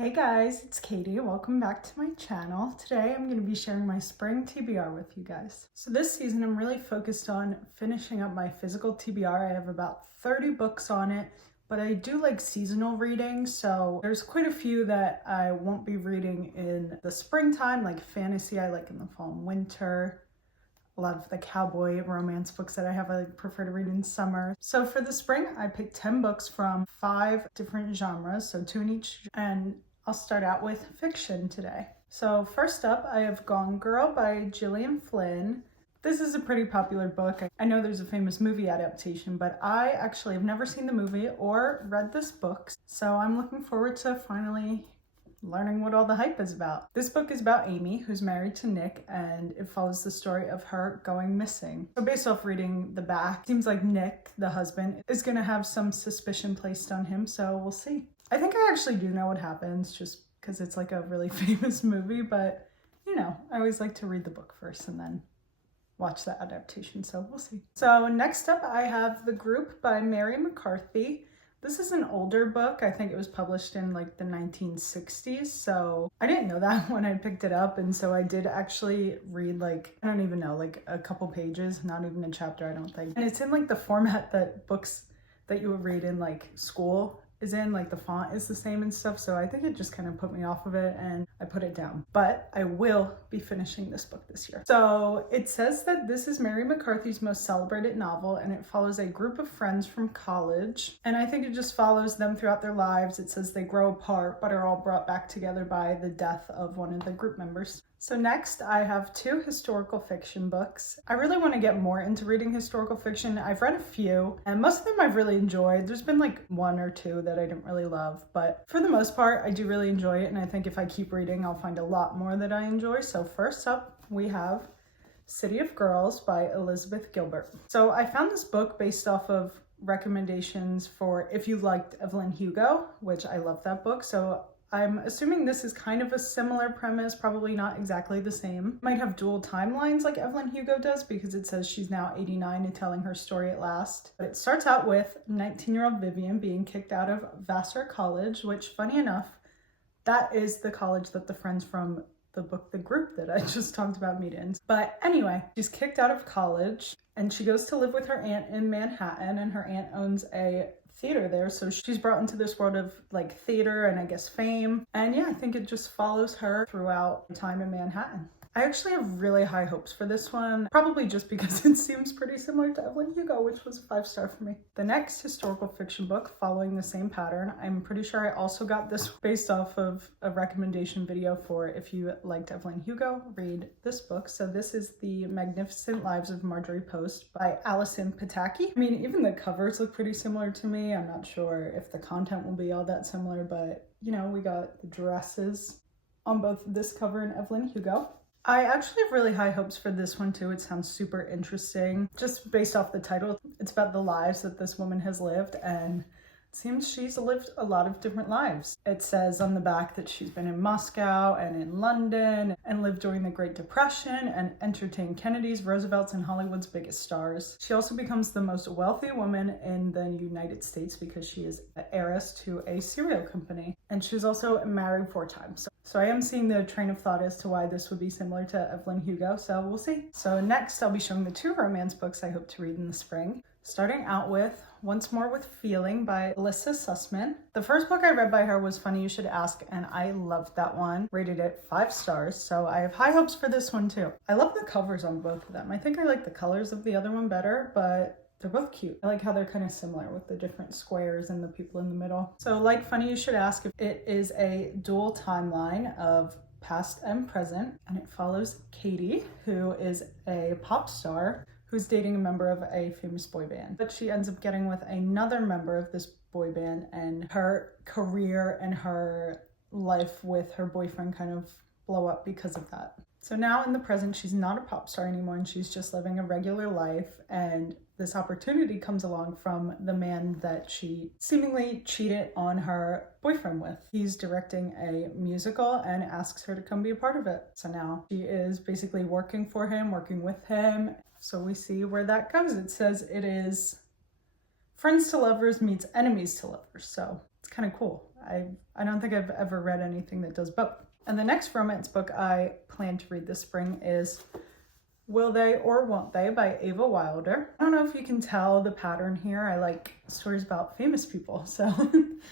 Hey guys, it's Katie. Welcome back to my channel. Today I'm going to be sharing my spring TBR with you guys. So this season I'm really focused on finishing up my physical TBR. I have about 30 books on it, but I do like seasonal reading, so there's quite a few that I won't be reading in the springtime, like fantasy I like in the fall and winter. A lot of the cowboy romance books that I prefer to read in summer. So for the spring, I picked 10 books from 5 different genres, so 2 in each, and I'll start out with fiction today. So first up, I have Gone Girl by Gillian Flynn. This is a pretty popular book. I know there's a famous movie adaptation, but I actually have never seen the movie or read this book, so I'm looking forward to finally learning what all the hype is about. This book is about Amy, who's married to Nick, and it follows the story of her going missing. So based off reading the back, it seems like Nick, the husband, is gonna have some suspicion placed on him, so we'll see. I think I actually do know what happens just because it's like a really famous movie, but you know, I always like to read the book first and then watch the adaptation, so we'll see. So next up I have The Group by Mary McCarthy. This is an older book. I think it was published in like the 1960s, so I didn't know that when I picked it up, and so I did actually read like, I don't even know, like a couple pages, not even a chapter, I don't think. And it's in like the format that books that you would read in like school is in, like the font is the same and stuff, so I think it just kind of put me off of it and I put it down. But I will be finishing this book this year. So it says that this is Mary McCarthy's most celebrated novel, and it follows a group of friends from college, and I think it just follows them throughout their lives. It says they grow apart but are all brought back together by the death of one of the group members. So next I have 2 historical fiction books. I really want to get more into reading historical fiction. I've read a few and most of them I've really enjoyed. There's been like 1 or 2 that I didn't really love, but for the most part I do really enjoy it, and I think if I keep reading I'll find a lot more that I enjoy. So first up we have City of Girls by Elizabeth Gilbert. So I found this book based off of recommendations for if you liked Evelyn Hugo, which I love that book, so I'm assuming this is kind of a similar premise, probably not exactly the same. Might have dual timelines like Evelyn Hugo does, because it says she's now 89 and telling her story at last. But it starts out with 19-year-old Vivian being kicked out of Vassar College, which, funny enough, that is the college that the friends from the book The Group that I just talked about meet in. But anyway, she's kicked out of college and she goes to live with her aunt in Manhattan, and her aunt owns a theater there, so she's brought into this world of like theater and I guess fame, and yeah, I think it just follows her throughout time in Manhattan. I actually have really high hopes for this one, probably just because it seems pretty similar to Evelyn Hugo, which was a 5-star for me. The next historical fiction book following the same pattern, I'm pretty sure I also got this based off of a recommendation video for if you liked Evelyn Hugo, read this book. So this is The Magnificent Lives of Marjorie Post by Alison Pataki. I mean, even the covers look pretty similar to me. I'm not sure if the content will be all that similar, but you know, we got the dresses on both this cover and Evelyn Hugo. I actually have really high hopes for this one too. It sounds super interesting. Just based off the title, it's about the lives that this woman has lived, and it seems she's lived a lot of different lives. It says on the back that she's been in Moscow and in London and lived during the Great Depression and entertained Kennedy's, Roosevelt's, and Hollywood's biggest stars. She also becomes the most wealthy woman in the United States because she is an heiress to a cereal company, and she's also married 4 times. So I am seeing the train of thought as to why this would be similar to Evelyn Hugo, so we'll see. So next I'll be showing the 2 romance books I hope to read in the spring. Starting out with Once More with Feeling by Alyssa Sussman. The first book I read by her was Funny You Should Ask, and I loved that one. Rated it 5 stars, so I have high hopes for this one too. I love the covers on both of them. I think I like the colors of the other one better, but they're both cute. I like how they're kind of similar with the different squares and the people in the middle. So like Funny You Should Ask, it is a dual timeline of past and present, and it follows Katie, who is a pop star who's dating a member of a famous boy band. But she ends up getting with another member of this boy band, and her career and her life with her boyfriend kind of blow up because of that. So now in the present, she's not a pop star anymore, and she's just living a regular life, and this opportunity comes along from the man that she seemingly cheated on her boyfriend with. He's directing a musical and asks her to come be a part of it. So now she is basically working for him, working with him. So we see where that goes. It says it is friends to lovers meets enemies to lovers. So it's kind of cool. I don't think I've ever read anything that does both. And the next romance book I plan to read this spring is Will They or Won't They by Ava Wilder. I don't know if you can tell the pattern here. I like stories about famous people. So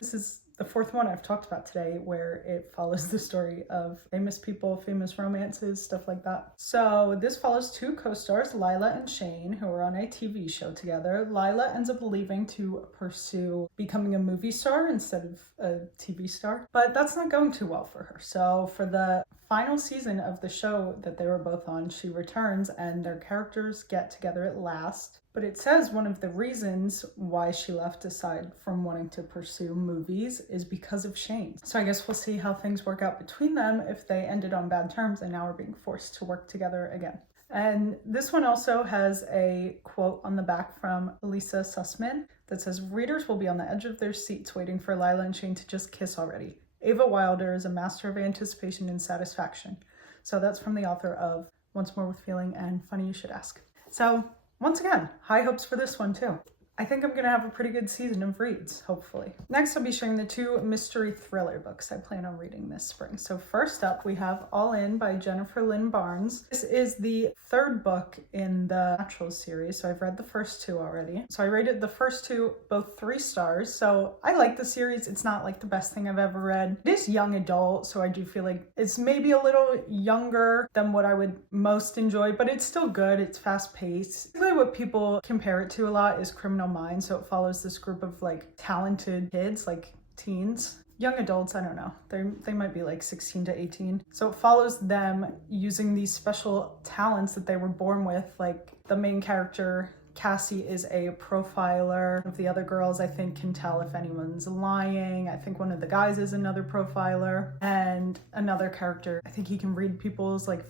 this is the fourth one I've talked about today where it follows the story of famous people, famous romances, stuff like that. So this follows two co-stars, Lila and Shane, who are on a TV show together. Lila ends up leaving to pursue becoming a movie star instead of a TV star, but that's not going too well for her. So for the final season of the show that they were both on, she returns and their characters get together at last. But it says one of the reasons why she left, aside from wanting to pursue movies, is because of Shane. So I guess we'll see how things work out between them if they ended on bad terms and now are being forced to work together again. And this one also has a quote on the back from Lisa Sussman that says, "Readers will be on the edge of their seats waiting for Lila and Shane to just kiss already. Ava Wilder is a master of anticipation and satisfaction." So that's from the author of Once More with Feeling and Funny You Should Ask. So once again, high hopes for this one too. I think I'm going to have a pretty good season of reads, hopefully. Next, I'll be sharing the two mystery thriller books I plan on reading this spring. So first up, we have All In by Jennifer Lynn Barnes. This is the third book in the Naturals series, so I've read the first two already. So I rated the first two both 3 stars. So I like the series. It's not like the best thing I've ever read. It is young adult, so I do feel like it's maybe a little younger than what I would most enjoy, but it's still good. It's fast paced. Really what people compare it to a lot is Criminal Minds. So it follows this group of like talented kids, like teens, young adults, I don't know. They might be like 16 to 18. So it follows them using these special talents that they were born with. Like the main character, Cassie, is a profiler. Of the other girls, I think, can tell if anyone's lying. I think one of the guys is another profiler. And another character, I think he can read people's like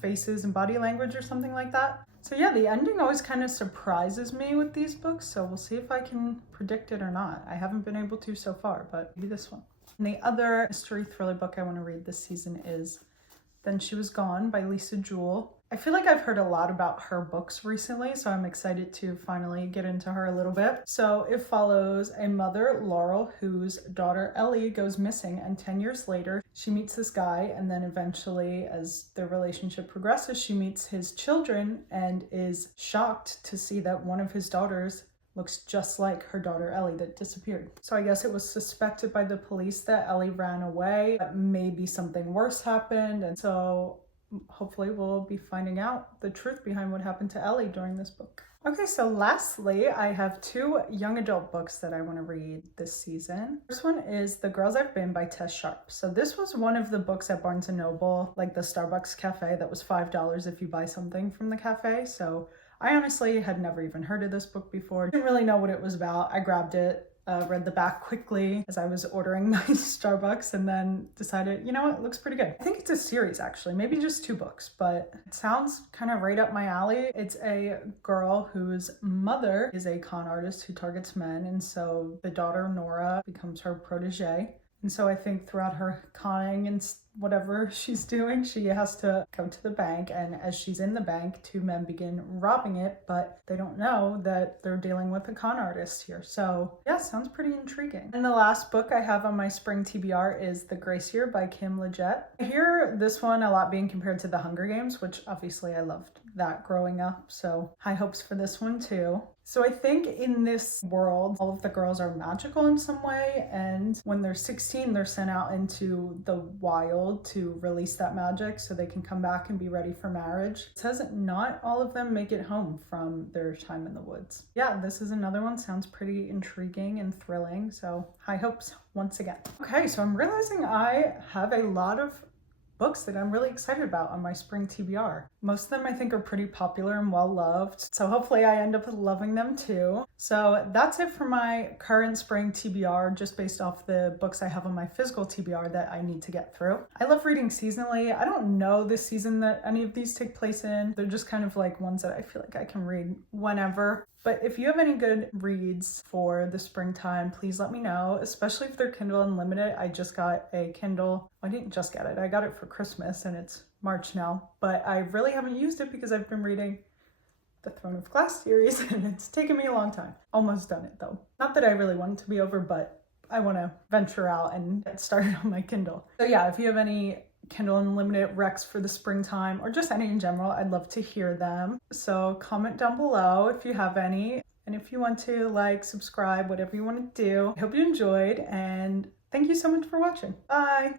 faces and body language or something like that. So yeah, the ending always kind of surprises me with these books, so we'll see if I can predict it or not. I haven't been able to so far, but maybe this one. And the other mystery thriller book I want to read this season is Then She Was Gone by Lisa Jewell. I feel like I've heard a lot about her books recently, so I'm excited to finally get into her a little bit. So it follows a mother, Laurel, whose daughter Ellie goes missing, and 10 years later, she meets this guy, and then eventually, as their relationship progresses, she meets his children and is shocked to see that one of his daughters looks just like her daughter Ellie that disappeared. So I guess it was suspected by the police that Ellie ran away, but maybe something worse happened, and so hopefully we'll be finding out the truth behind what happened to Ellie during this book. Okay, so lastly, I have 2 young adult books that I want to read this season. First one is The Girls I've Been by Tess Sharp. So this was one of the books at Barnes & Noble, like the Starbucks cafe, that was $5 if you buy something from the cafe. So I honestly had never even heard of this book before. Didn't really know what it was about. I grabbed it, read the back quickly as I was ordering my Starbucks, and then decided, you know what, it looks pretty good. I think it's a series actually, maybe just 2 books, but it sounds kind of right up my alley. It's a girl whose mother is a con artist who targets men, and so the daughter Nora becomes her protege. And so I think throughout her conning and whatever she's doing, she has to go to the bank. And as she's in the bank, 2 men begin robbing it, but they don't know that they're dealing with a con artist here. So yeah, sounds pretty intriguing. And the last book I have on my Spring TBR is The Grace Year by Kim Leggett. I hear this one a lot being compared to The Hunger Games, which obviously I loved that growing up. So high hopes for this one too. So I think in this world, all of the girls are magical in some way, and when they're 16, they're sent out into the wild to release that magic so they can come back and be ready for marriage. It says not all of them make it home from their time in the woods. Yeah, this is another one. Sounds pretty intriguing and thrilling, so high hopes once again. Okay, so I'm realizing I have a lot of books that I'm really excited about on my Spring TBR. Most of them I think are pretty popular and well loved, so hopefully I end up loving them too. So that's it for my current Spring TBR, just based off the books I have on my physical TBR that I need to get through. I love reading seasonally. I don't know the season that any of these take place in. They're just kind of like ones that I feel like I can read whenever. But if you have any good reads for the springtime, please let me know, especially if they're Kindle Unlimited. I just got a Kindle. I didn't just get it. I got it for Christmas and it's March now, but I really haven't used it because I've been reading the Throne of Glass series and it's taken me a long time. Almost done it though. Not that I really want it to be over, but I want to venture out and get started on my Kindle. So yeah, if you have any Kindle Unlimited recs for the springtime or just any in general, I'd love to hear them. So comment down below if you have any. And if you want to like, subscribe, whatever you want to do. I hope you enjoyed and thank you so much for watching. Bye!